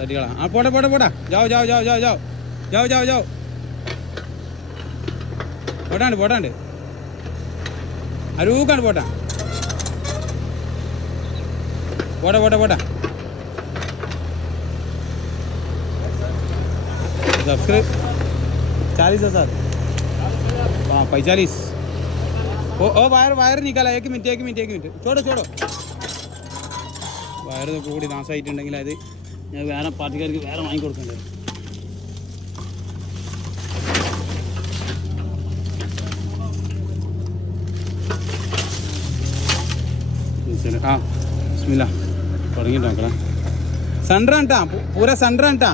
തട്ടികളാ ആ പോട്ടെ പോട്ടെ പോട്ടാ ജാओ जाओ जाओ जाओ जाओ जाओ जाओ जाओ പോട്ടാണ്ട് പോട്ടാണ്ട് അരൂക്കാണ്ട് പോട്ടാ പോട്ടെ പോട്ടെ പോട്ടാ सब्सक्राइब 40,000 हाँ 45 ओ वायर निकाला 1 मिनट छोड़ो वायर കൂടി നാശമായിട്ടുണ്ടെങ്കിൽ അത് ഞാൻ വേറെ പാർട്ടിക്കാർക്ക് വേറെ വാങ്ങിക്കൊടുക്കണ്ടേ हाँ बिस्मिल्लाह തുടങ്ങിയിട്ട് നോക്കണം സെൻറ്റർ കേട്ടാ പൂര സെൻറ്റർ കേട്ടാ